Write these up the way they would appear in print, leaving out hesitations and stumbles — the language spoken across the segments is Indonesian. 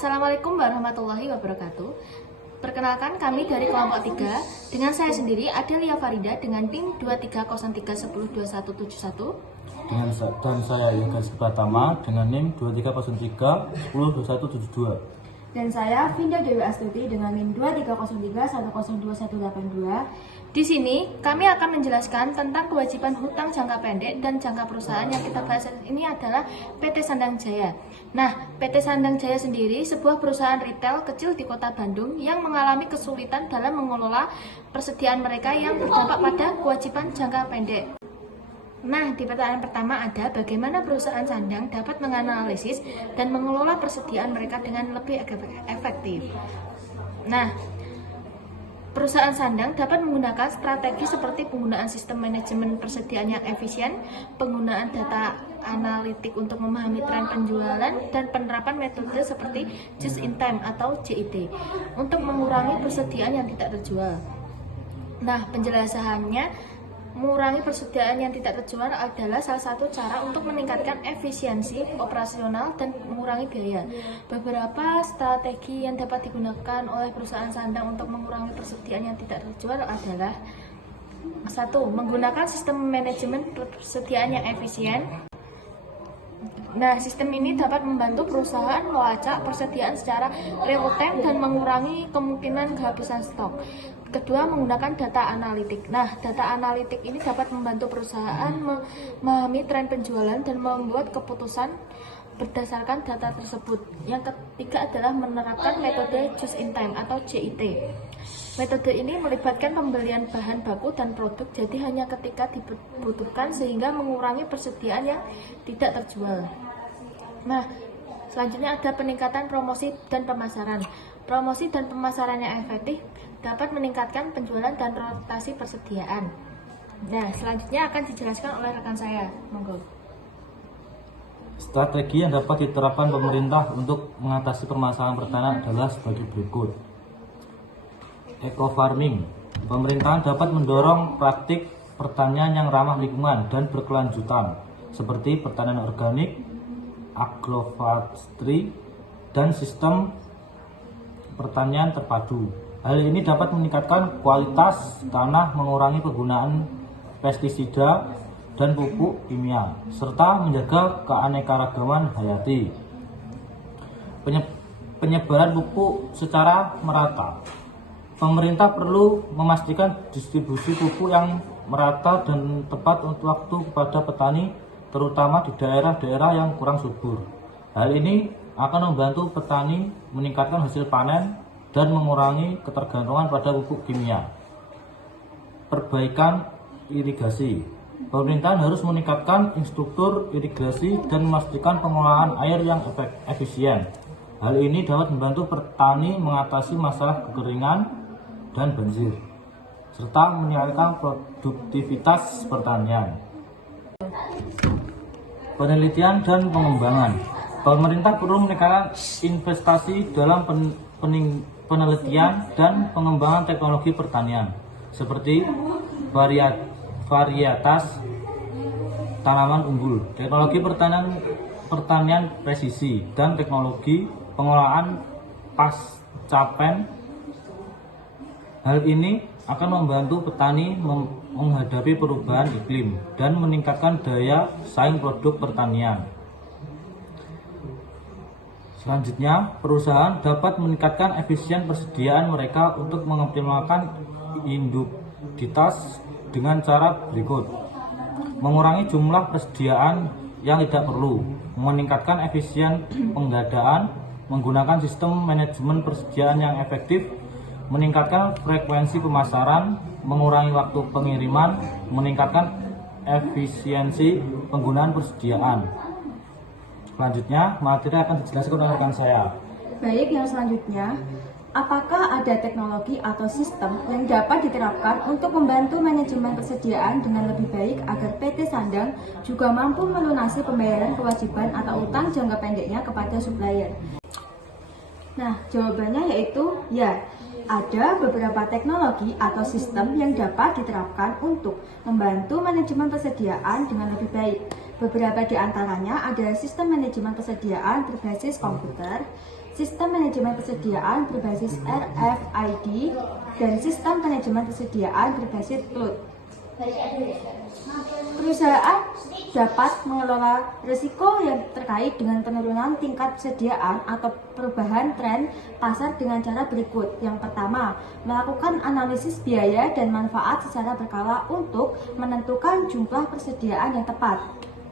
Assalamualaikum warahmatullahi wabarakatuh. Perkenalkan, kami dari kelompok 3 dengan saya sendiri Adelia Farida dengan PIN 2303102171. Dan saya Yoga Pratama dengan NIM 2303102172. Dan saya Vinda Dewi Astuti dengan NIM 2303102182. Di sini kami akan menjelaskan tentang kewajiban hutang jangka pendek dan jangka perusahaan. Yang kita bahas ini adalah PT Sandang Jaya. Nah, PT Sandang Jaya sendiri sebuah perusahaan retail kecil di Kota Bandung yang mengalami kesulitan dalam mengelola persediaan mereka yang berdampak pada kewajiban jangka pendek. Nah, di pertanyaan pertama ada bagaimana perusahaan sandang dapat menganalisis dan mengelola persediaan mereka dengan lebih efektif. Nah, perusahaan sandang dapat menggunakan strategi seperti penggunaan sistem manajemen persediaan yang efisien, penggunaan data analitik untuk memahami tren penjualan, dan penerapan metode seperti just in time atau JIT untuk mengurangi persediaan yang tidak terjual. Nah, penjelasannya, mengurangi persediaan yang tidak terjual adalah salah satu cara untuk meningkatkan efisiensi operasional dan mengurangi biaya. Beberapa strategi yang dapat digunakan oleh perusahaan sandang untuk mengurangi persediaan yang tidak terjual adalah: 1. Menggunakan sistem manajemen persediaan yang efisien. Nah, sistem ini dapat membantu perusahaan melacak persediaan secara real time dan mengurangi kemungkinan kehabisan stok. Kedua, menggunakan data analitik. Nah, data analitik ini dapat membantu perusahaan memahami tren penjualan dan membuat keputusan berdasarkan data tersebut. Yang ketiga adalah menerapkan metode just in time atau JIT. Metode ini melibatkan pembelian bahan baku dan produk jadi hanya ketika dibutuhkan sehingga mengurangi persediaan yang tidak terjual. Nah, selanjutnya ada peningkatan promosi dan pemasaran. Promosi dan pemasaran yang efektif dapat meningkatkan penjualan dan rotasi persediaan. Nah, selanjutnya akan dijelaskan oleh rekan saya. Monggo. Strategi yang dapat diterapkan pemerintah untuk mengatasi permasalahan pertanian adalah sebagai berikut. Eco-farming. Pemerintahan dapat mendorong praktik pertanian yang ramah lingkungan dan berkelanjutan, seperti pertanian organik, agroforestry, dan sistem pertanian terpadu. Hal ini dapat meningkatkan kualitas tanah, mengurangi penggunaan pestisida dan pupuk kimia, serta menjaga keanekaragaman hayati. Penyebaran pupuk secara merata. Pemerintah perlu memastikan distribusi pupuk yang merata dan tepat untuk waktu kepada petani, terutama di daerah-daerah yang kurang subur. Hal ini akan membantu petani meningkatkan hasil panen dan mengurangi ketergantungan pada pupuk kimia. Perbaikan irigasi. Pemerintah harus meningkatkan infrastruktur irigasi dan memastikan pengelolaan air yang efisien. Hal ini dapat membantu petani mengatasi masalah kekeringan dan banjir, serta meningkatkan produktivitas pertanian. Penelitian dan pengembangan. Pemerintah perlu meningkatkan investasi dalam penelitian dan pengembangan teknologi pertanian, seperti varietas tanaman unggul, teknologi pertanian presisi, dan teknologi pengolahan pascapanen. Hal ini akan membantu petani menghadapi perubahan iklim dan meningkatkan daya saing produk pertanian. Selanjutnya, perusahaan dapat meningkatkan efisien persediaan mereka untuk mengoptimalkan induksitas dengan cara berikut: mengurangi jumlah persediaan yang tidak perlu, meningkatkan efisien pengadaan, menggunakan sistem manajemen persediaan yang efektif, meningkatkan frekuensi pemasaran, mengurangi waktu pengiriman, meningkatkan efisiensi penggunaan persediaan. Selanjutnya, materi akan dijelaskan oleh rekan saya. Baik, yang selanjutnya, apakah ada teknologi atau sistem yang dapat diterapkan untuk membantu manajemen persediaan dengan lebih baik agar PT Sandang juga mampu melunasi pembayaran kewajiban atau utang jangka pendeknya kepada supplier? Nah, jawabannya yaitu ya. Ada beberapa teknologi atau sistem yang dapat diterapkan untuk membantu manajemen persediaan dengan lebih baik. Beberapa di antaranya adalah sistem manajemen persediaan berbasis komputer, sistem manajemen persediaan berbasis RFID, dan sistem manajemen persediaan berbasis cloud. Perusahaan dapat mengelola risiko yang terkait dengan penurunan tingkat persediaan atau perubahan tren pasar dengan cara berikut. Yang pertama, melakukan analisis biaya dan manfaat secara berkala untuk menentukan jumlah persediaan yang tepat.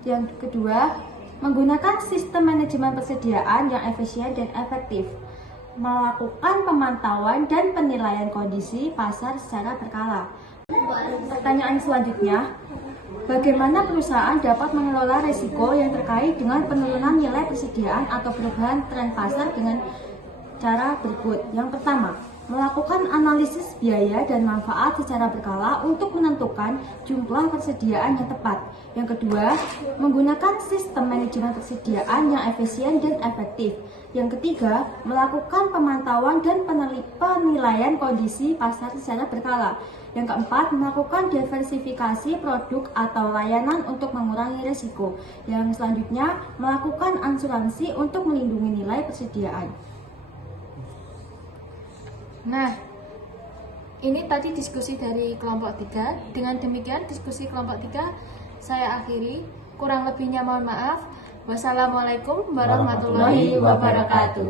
Yang kedua, menggunakan sistem manajemen persediaan yang efisien dan efektif. Melakukan pemantauan dan penilaian kondisi pasar secara berkala. Pertanyaan selanjutnya, bagaimana perusahaan dapat mengelola risiko yang terkait dengan penurunan nilai persediaan atau perubahan tren pasar dengan cara berikut. Yang pertama, melakukan analisis biaya dan manfaat secara berkala untuk menentukan jumlah persediaan yang tepat. Yang kedua, menggunakan sistem manajemen persediaan yang efisien dan efektif. Yang ketiga, melakukan pemantauan dan penilaian kondisi pasar secara berkala. Yang keempat, melakukan diversifikasi produk atau layanan untuk mengurangi risiko. Yang selanjutnya, melakukan asuransi untuk melindungi nilai persediaan. Nah, ini tadi diskusi dari kelompok 3. Dengan demikian diskusi kelompok 3 saya akhiri. Kurang lebihnya mohon maaf. Wassalamualaikum warahmatullahi wabarakatuh.